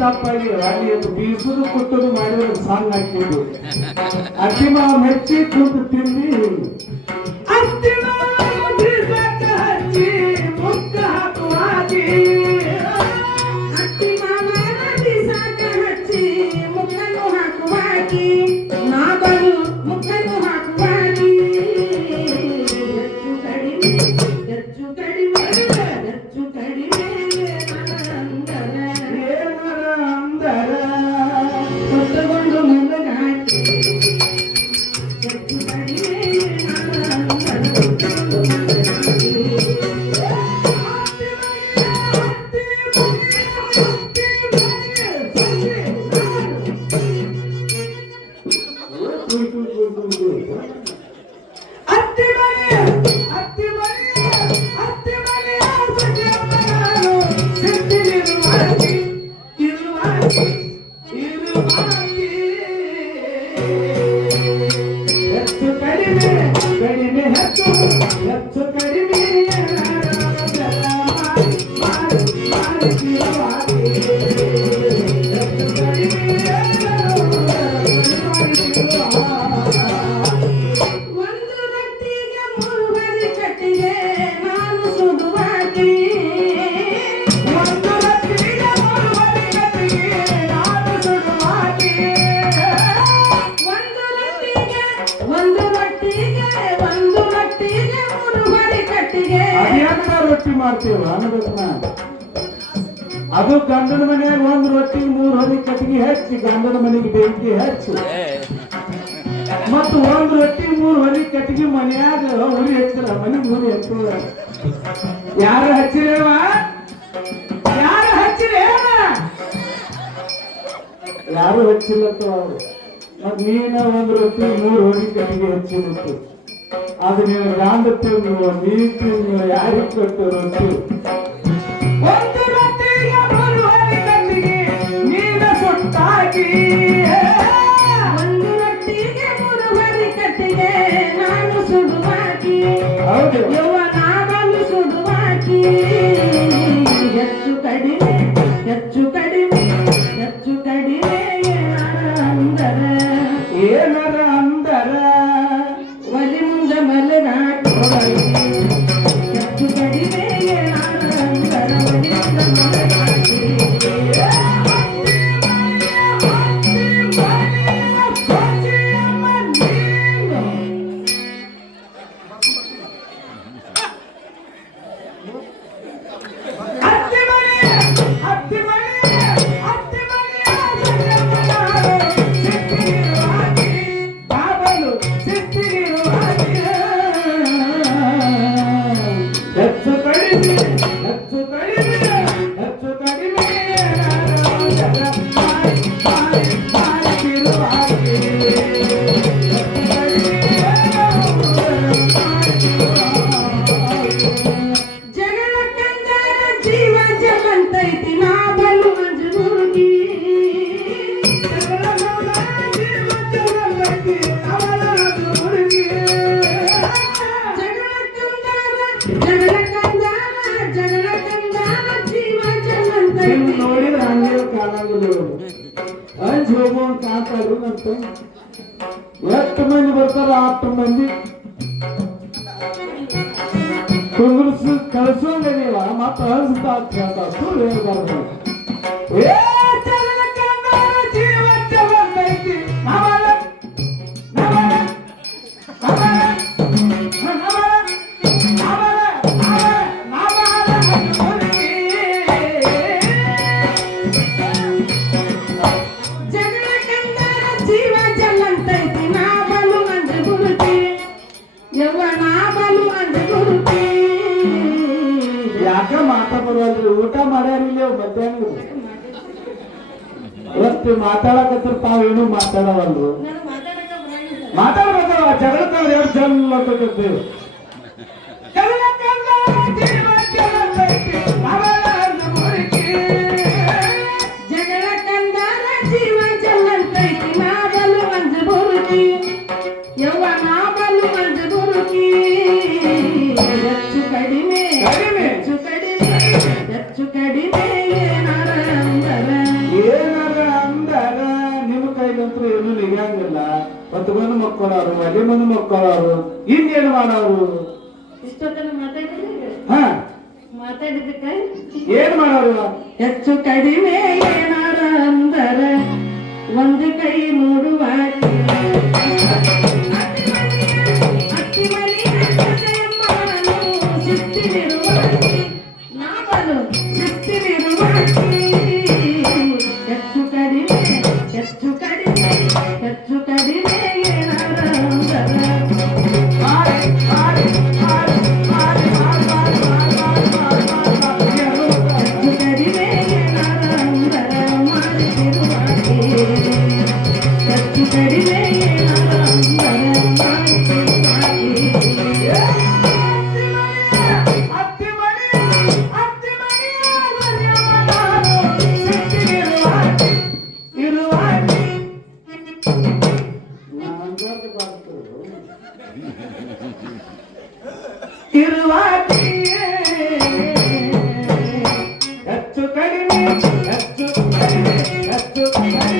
ತಪ್ಪಾಗಿ ಅಲ್ಲಿ ಬೀಸುದು ಕುಟ್ಟುದು ಮಾಡಿದ್ರೆ ಸಾಂಗ್ ಹಾಕಿದ್ದು ಅತ್ತಿಮ ಮೆಚ್ಚಿ ಕುಂತು ತಿಂದಿ ಅತ್ತಿಮ ಹಚ್ಚಿ ಮುಕ್ಕ ಹಾಕುವಾಗಿ ಅತ್ತಿಮ ಹಚ್ಚಿ ಮುಕ್ಕನು ಹಾಕುವಾಗಿ ನಾಗಲು ಮುಕ್ಕನು ಹಾಕುವಾಗಿ ಹೆಚ್ಚು ಕಡಿಮೆ ಹೆಚ್ಚು ಕಡಿಮೆ ರೊಟ್ಟಿ ಮಾಡ್ತೀವ ಅನ್ನೋದನ್ನ ಅದು ಗಂಡನ ಮನೆಯಾಗ ಒಂದು ರೊಟ್ಟಿ 3 ಹೊರಿ ಕಟ್ಟಿಗೆ ಹಚ್ಚಿ ಗಂಡನ ಮನೆಗೆ ಬೆಂಕಿ ಹಚ್ಚಿ ಮತ್ತು ಒಂದು ರೊಟ್ಟಿ 3 ಹೊರಿ ಕಟ್ಟಿಗೆ ಮನೆಯಾಗ ಉರಿ ಹಚ್ಚಿರ ಮನೆಗೆ ಉರಿ ಹಚ್ಚದ ಯಾರು ಹಚ್ಚಿರೇವ ಯಾರು ಹಚ್ಚಿರೇವ ಯಾರು ಹಚ್ಚಿಲ್ಲತ್ತ ಅವರು ಮತ್ ನೀನ ಒಂದು ರೊಟ್ಟಿ 3 ಹೊರಿ ಕಟ್ಟಿಗೆ ಹಚ್ಚಿರುತ್ತೆ ಅದು ನೀವು ಗಾಂಧತ್ಯ ನೀತಿ ಯಾರಿಗೆ ಕೊಟ್ಟು ರೊಟ್ಟಿ ಒಂದು ರೊಟ್ಟಿಗೆ 3 ಹೊರಿ ಕಟ್ಟಿಗೆ ನೀನ ಸುಟ್ಟಾಗಿ ಒಂದು ರೊಟ್ಟಿಗೆ 3 ಹೊರಿ ಕಟ್ಟಿಗೆ ನಾನು ಸುಡುವಾಗಿ ಹೌದು ನಾನು ಸುಡುವಾಗಿ ಹೆಚ್ಚು ಕಡಿಮೆ ಹೆಚ್ಚು ಕಡಿಮೆ ಹೆಚ್ಚು ಕಡಿಮೆ ಅಂದರ ಏನರ ಅಂದರ ಒಲಿ ಮುಂದೆ ಮಲೆನಾಡು ಹೆಚ್ಚು ಕಡಿಮೆ ಅಂದರ ಒಲಿ ಮುಂದೆ ನೋಡಿದ್ರೆ ಹಂಗೆ ಅಂಜ್ ಹೋಗುವ ಕಾಣ್ತಾರು ಅಂತ ಎಷ್ಟು ಮಂದಿ ಬರ್ತಾರ 8 ಮಂದಿ ಕುಂದ್ರಿಸಿ ಕಳ್ಸೋಂಗೇನಿಲ್ಲ ಮತ್ತ ಅನ್ಸ್ತಾ ಕೇಳ್ತಾರ ಸುಳ್ಳು ಹೇಳ್ಬಾರ್ದು ಯಾಕ ಮಾತಾ ಬರುವಲ್ರಿ ಊಟ ಮಾಡ್ಯಾರಿಲ್ಲ ಮಧ್ಯಾಹ್ನ ಇವತ್ತು ಮಾತಾಡಕತ್ರ ತಾವೇನು ಮಾತಾಡವಲ್ರು ಮಾತಾಡ್ಬೇಕಲ್ಲ ಜಗಳ ಎರಡು ಜಲ್ಲ ಅಂತಕ್ಕಂತೀವಿ ಏನು ನಿಗಂಗಿಲ್ಲ ಮತ್ತು ಮಂದಿ ಮಕ್ಕಳವರು ಅದೇ ಮಂದಿ ಮಕ್ಕಳವರು ಇನ್ನೇನು ಮಾಡೋರು ಮಾತಾಡಿದಕ್ಕೆ ಏನ್ ಮಾಡೋರು ಹೆಚ್ಚು ಕಡಿಮೆ ಏನಾರ ಅಂದರ ಒಂದು ಕೈ ನೋಡುವ ಹೆಚ್ಚು ಕಡಿಮೆ ಹೆಚ್ಚು ಕಡಿಮೆ ಹೆಚ್ಚು ಕಡಿಮೆ ಏನಾರ ಅಂದರ ಹೆಚ್ಚು ಕಡಿಮೆ ಹೆಚ್ಚು ಕಡಿಮೆ ಹೆಚ್ಚು ಕಡಿಮೆ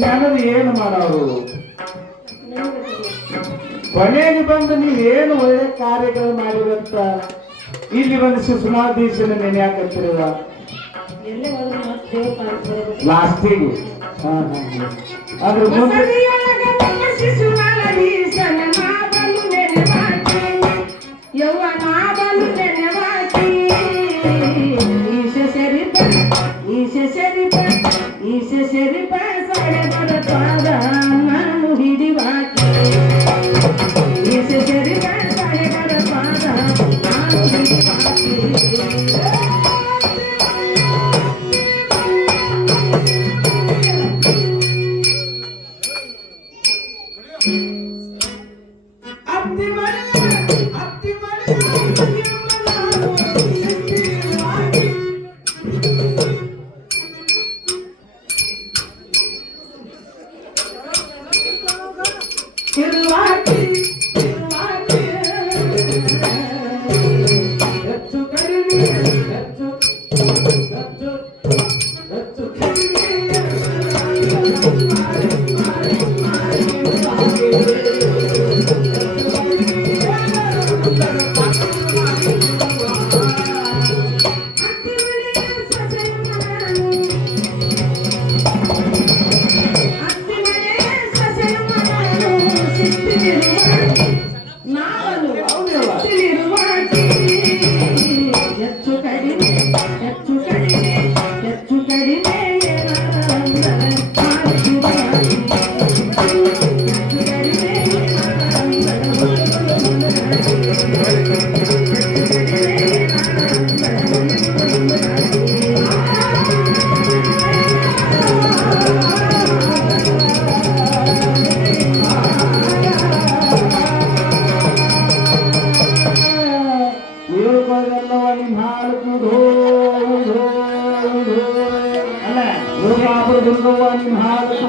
ನೆನದು ಏನು ಮಾಡೋರು ಕೊನೆಗೆ ಬಂದು ನೀವೇನು ಒಳ್ಳೆ ಕಾರ್ಯಗಳು ಮಾಡಿರಂತ ಇಲ್ಲಿ ಬಂದು ಶಿಶುನಾಧೀಶನ ನೆನೆಯಾಕತ್ತಿರುವ ಲಾಸ್ಟಿಗೆ ಅದ್ರ ಮುಂದೆ ನಾನು ಹಿಡಿವಾಕಿ ಸರಿ ನಾನು ಹಿಡಿವಾಕಿ ಅಲ್ಲ ದುರ್ಗವ್ವ ನಿಮ್ಮ ಹಾಲು